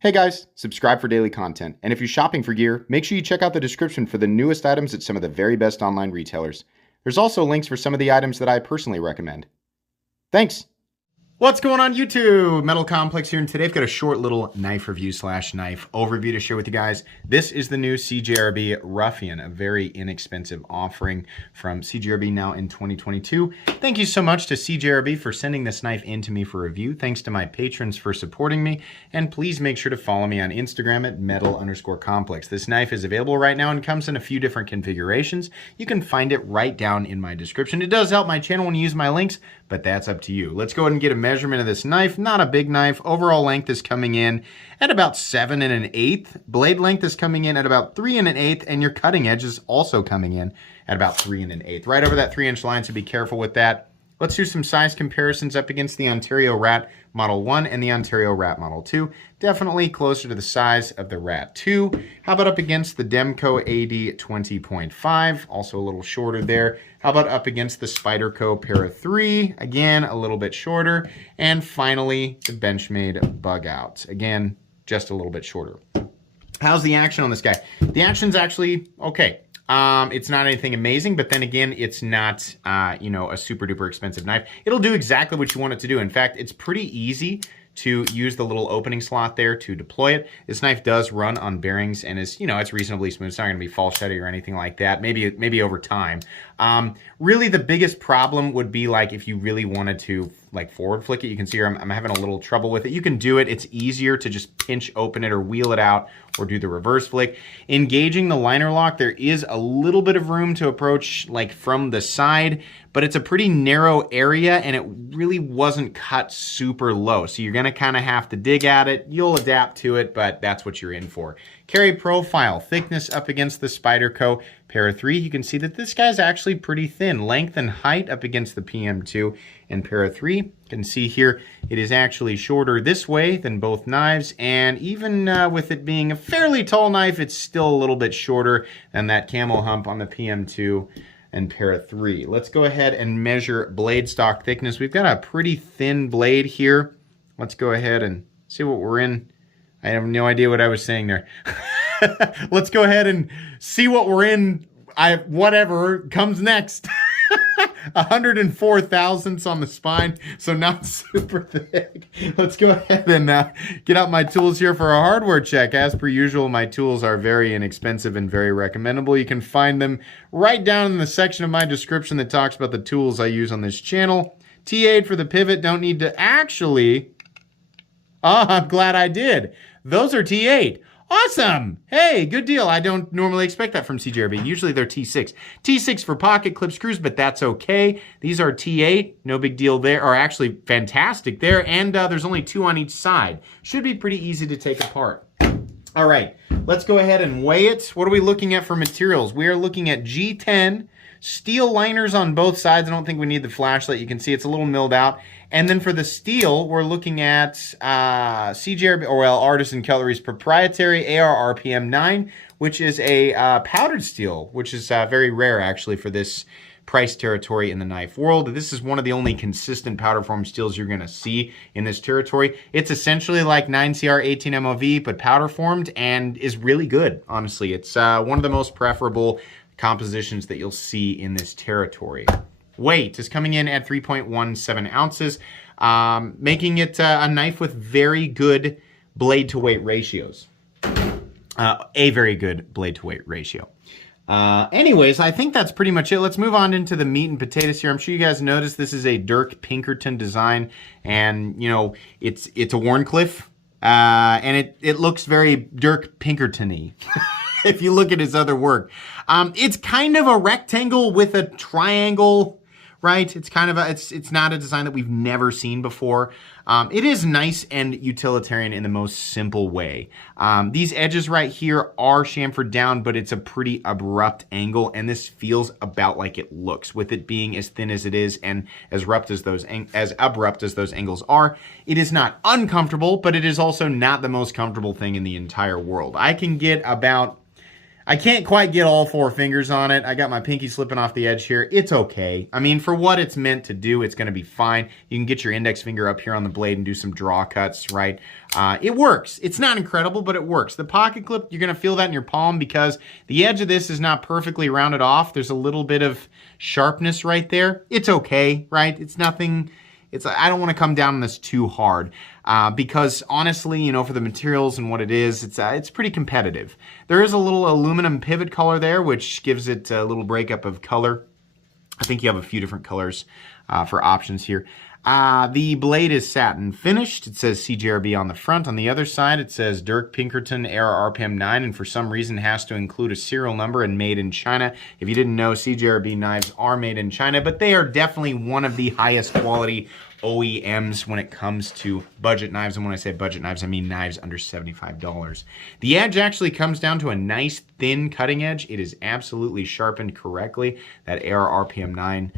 Hey guys, subscribe for daily content. And if you're shopping for gear, make sure you check out the description for the newest items at some of the very best online retailers. There's also links for some of the items that I personally recommend. Thanks! What's going on YouTube? Metal Complex here, and today I've got a short little knife review / knife overview to share with you guys. This is the new CJRB Ruffian, a very inexpensive offering from CJRB now in 2022. Thank you so much to CJRB for sending this knife in to me for review. Thanks to my patrons for supporting me, and please make sure to follow me on Instagram at metal_complex. This knife is available right now and comes in a few different configurations. You can find it right down in my description. It does help my channel when you use my links, but that's up to you. Let's go ahead and get a measurement of this knife. Not a big knife. Overall length is coming in at about 7 1/8. Blade length is coming in at about 3 1/8, and your cutting edge is also coming in at about 3 1/8. Right over that 3-inch line, so be careful with that. Let's do some size comparisons up against the Ontario Rat Model 1 and the Ontario Rat Model 2. Definitely closer to the size of the Rat 2. How about up against the Demco AD 20.5? Also a little shorter there. How about up against the Spyderco Para 3? Again, a little bit shorter. And finally, the Benchmade Bug Out. Again, just a little bit shorter. How's the action on this guy? The action's actually okay. It's not anything amazing, but then again, it's not, a super duper expensive knife. It'll do exactly what you want it to do. In fact, it's pretty easy to use the little opening slot there to deploy it. This knife does run on bearings and is, it's reasonably smooth. It's not gonna be fall shutty or anything like that. Maybe over time. Really the biggest problem would be like if you really wanted to like forward flick it. You can see here I'm having a little trouble with it. You can do it. It's easier to just pinch open it or wheel it out or do the reverse flick. Engaging the liner lock, there is a little bit of room to approach like from the side, but it's a pretty narrow area and it really wasn't cut super low. So you're gonna kind of have to dig at it. You'll adapt to it, but that's what you're in for. Carry profile, thickness up against the Spyderco Para 3. You can see that this guy's actually pretty thin. Length and height up against the PM2 and Para 3. You can see here it is actually shorter this way than both knives, and even with it being a fairly tall knife, it's still a little bit shorter than that camel hump on the PM2 and Para 3. Let's go ahead and measure blade stock thickness. We've got a pretty thin blade here. Let's go ahead and see what we're in. I have no idea what I was saying there. Let's go ahead and see what we're in. Whatever comes next. 104 thousandths on the spine, so not super thick. Let's go ahead and get out my tools here for a hardware check. As per usual, my tools are very inexpensive and very recommendable. You can find them right down in the section of my description that talks about the tools I use on this channel. T8 for the pivot, don't need to actually... Oh, I'm glad I did. Those are T8. Awesome! Hey, good deal. I don't normally expect that from CJRB. Usually they're T6. T6 for pocket clip screws, but that's okay. These are T8. No big deal there, or actually fantastic there. And there's only 2 on each side. Should be pretty easy to take apart. All right, let's go ahead and weigh it. What are we looking at for materials? We are looking at G10, steel liners on both sides. I don't think we need the flashlight. You can see it's a little milled out. And then for the steel, we're looking at CJRB, or well, Artisan Cutlery's proprietary AR RPM 9, which is a powdered steel, which is very rare actually for this price territory in the knife world. This is one of the only consistent powder form steels you're gonna see in this territory. It's essentially like 9CR 18 MOV, but powder formed and is really good, honestly. It's one of the most preferable compositions that you'll see in this territory. Weight is coming in at 3.17 ounces, making it a knife with very good blade to weight ratios. A very good blade to weight ratio. Anyways, I think that's pretty much it. Let's move on into the meat and potatoes here. I'm sure you guys noticed this is a Dirk Pinkerton design, and it's a Wharncliffe, and it looks very Dirk Pinkerton-y. If you look at his other work, it's kind of a rectangle with a triangle. Right? It's kind of it's not a design that we've never seen before. It is nice and utilitarian in the most simple way. These edges right here are chamfered down, but it's a pretty abrupt angle, and this feels about like it looks, with it being as thin as it is and as abrupt as those angles are. It is not uncomfortable, but it is also not the most comfortable thing in the entire world. I can get about I can't quite get all 4 fingers on it. I got my pinky slipping off the edge here. It's okay. I mean, for what it's meant to do, it's going to be fine. You can get your index finger up here on the blade and do some draw cuts, right? It works. It's not incredible, but it works. The pocket clip, you're going to feel that in your palm because the edge of this is not perfectly rounded off. There's a little bit of sharpness right there. It's okay, right? It's nothing... I don't want to come down on this too hard because honestly, you know, for the materials and what it is, it's pretty competitive. There is a little aluminum pivot color there, which gives it a little breakup of color. I think you have a few different colors for options here. The blade is satin finished. It says CJRB on the front. On the other side, it says Dirk Pinkerton AR RPM 9, and for some reason has to include a serial number and made in China. If you didn't know, CJRB knives are made in China, but they are definitely one of the highest quality OEMs when it comes to budget knives. And when I say budget knives, I mean knives under $75. The edge actually comes down to a nice thin cutting edge. It is absolutely sharpened correctly. That AR RPM 9,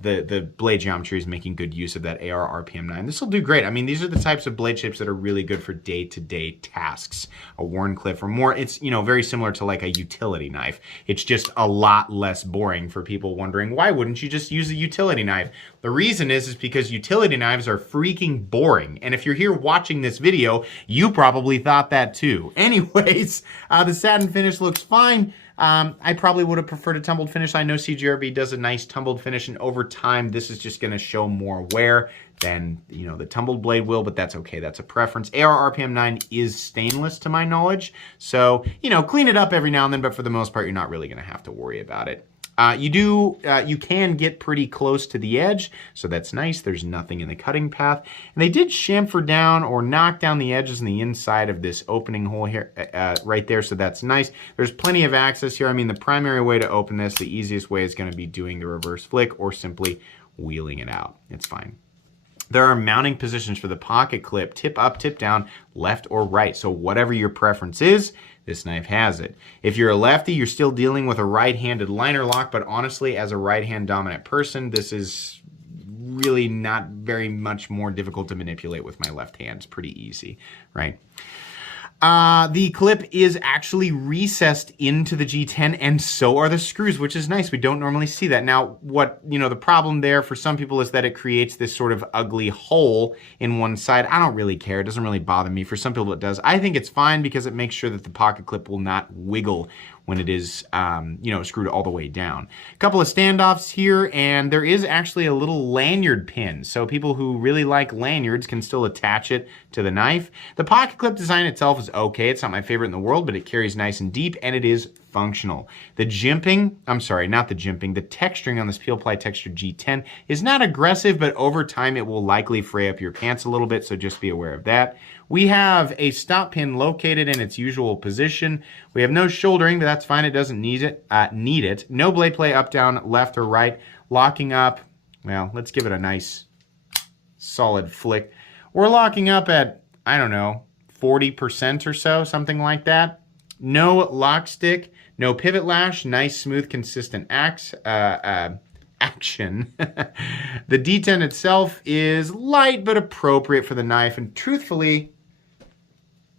the blade geometry is making good use of that AR RPM 9. This will do great. I mean, these are the types of blade shapes that are really good for day-to-day tasks. A Wharncliffe or more, it's, you know, very similar to like a utility knife. It's just a lot less boring for people wondering, why wouldn't you just use a utility knife? The reason is because utility knives are freaking boring. And if you're here watching this video, you probably thought that too. Anyways, the satin finish looks fine. I probably would have preferred a tumbled finish. I know CJRB does a nice tumbled finish, and over time, this is just going to show more wear than, you know, the tumbled blade will, but that's okay. That's a preference. AR RPM 9 is stainless to my knowledge. So, you know, clean it up every now and then, but for the most part, you're not really going to have to worry about it. You can get pretty close to the edge, so that's nice. There's nothing in the cutting path. And they did chamfer down or knock down the edges on the inside of this opening hole here, right there, so that's nice. There's plenty of access here. I mean, the primary way to open this, the easiest way is going to be doing the reverse flick or simply wheeling it out. It's fine. There are mounting positions for the pocket clip, tip up, tip down, left or right. So whatever your preference is, this knife has it. If you're a lefty, you're still dealing with a right-handed liner lock, but honestly, as a right-hand dominant person, this is really not very much more difficult to manipulate with my left hand. It's pretty easy, right? The clip is actually recessed into the G10, and so are the screws, which is nice. We don't normally see that. Now, the problem there for some people is that it creates this sort of ugly hole in one side. I don't really care. It doesn't really bother me. For some people it does. I think it's fine because it makes sure that the pocket clip will not wiggle when it is, screwed all the way down. A couple of standoffs here, and there is actually a little lanyard pin. So people who really like lanyards can still attach it to the knife. The pocket clip design itself is okay. It's not my favorite in the world, but it carries nice and deep, and it is functional. The texturing on this Peel Ply Textured G10 is not aggressive, but over time it will likely fray up your pants a little bit, so just be aware of that. We have a stop pin located in its usual position. We have no shouldering, but that's fine. It doesn't need it. No blade play up, down, left, or right. Locking up, well, let's give it a nice solid flick. We're locking up at, I don't know, 40% or so, something like that. No lock stick, no pivot lash, nice, smooth, consistent action. The D10 itself is light but appropriate for the knife, and truthfully,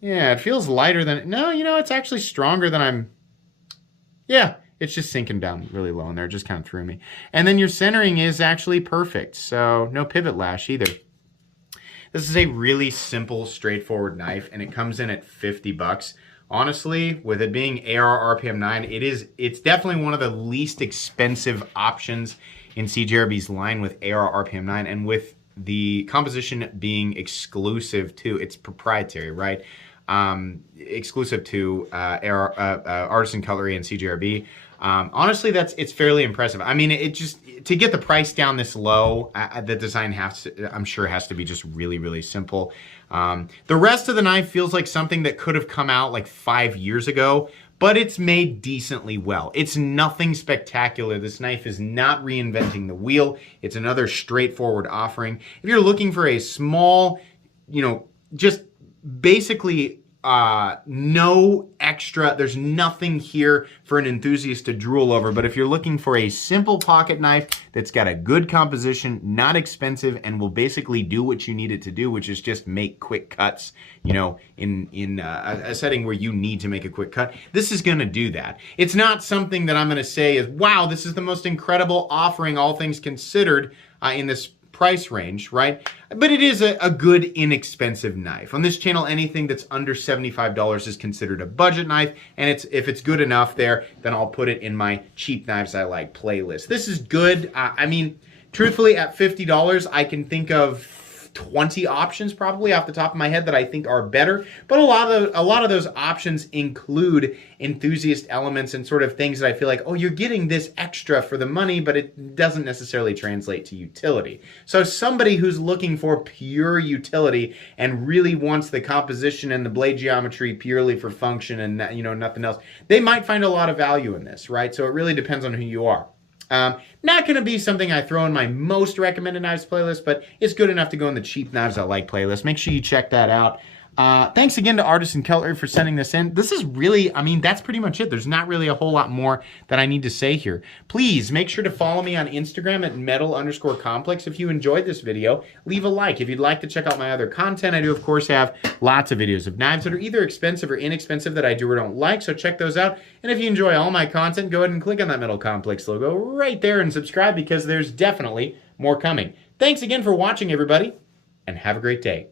yeah, it feels lighter than, no, it's actually stronger than it's just sinking down really low in there. It just kind of threw me. And then your centering is actually perfect, so no pivot lash either. This is a really simple, straightforward knife, and it comes in at 50 bucks. Honestly, with it being AR RPM 9, it's definitely one of the least expensive options in CJRB's line with AR RPM 9, and with the composition being exclusive to, it's proprietary, right? Exclusive to Artisan Cutlery and CJRB. Honestly, it's fairly impressive. I mean, to get the price down this low, the design I'm sure has to be just really, really simple. The rest of the knife feels like something that could have come out like 5 years ago, but it's made decently well. It's nothing spectacular. This knife is not reinventing the wheel. It's another straightforward offering. If you're looking for a small, just basically no extra, there's nothing here for an enthusiast to drool over. But if you're looking for a simple pocket knife that's got a good composition, not expensive, and will basically do what you need it to do, which is just make quick cuts, you know, in a setting where you need to make a quick cut, this is going to do that. It's not something that I'm going to say is, wow, this is the most incredible offering, all things considered, in this price range, right? But it is a good, inexpensive knife. On this channel, anything that's under $75 is considered a budget knife, and if it's good enough there, then I'll put it in my cheap knives I like playlist. This is good. I mean, truthfully, at $50, I can think of 20 options probably off the top of my head that I think are better, but a lot of those options include enthusiast elements and sort of things that I feel like, oh, you're getting this extra for the money, but it doesn't necessarily translate to utility. So somebody who's looking for pure utility and really wants the composition and the blade geometry purely for function and, you know, nothing else, they might find a lot of value in this, right? So it really depends on who you are. Not going to be something I throw in my most recommended knives playlist, but it's good enough to go in the cheap knives I like playlist. Make sure you check that out. Thanks again to Artisan Cutlery for sending this in. This is really, I mean, that's pretty much it. There's not really a whole lot more that I need to say here. Please make sure to follow me on Instagram at metal_complex. If you enjoyed this video, leave a like. If you'd like to check out my other content, I do, of course, have lots of videos of knives that are either expensive or inexpensive that I do or don't like, so check those out. And if you enjoy all my content, go ahead and click on that Metal Complex logo right there and subscribe, because there's definitely more coming. Thanks again for watching, everybody, and have a great day.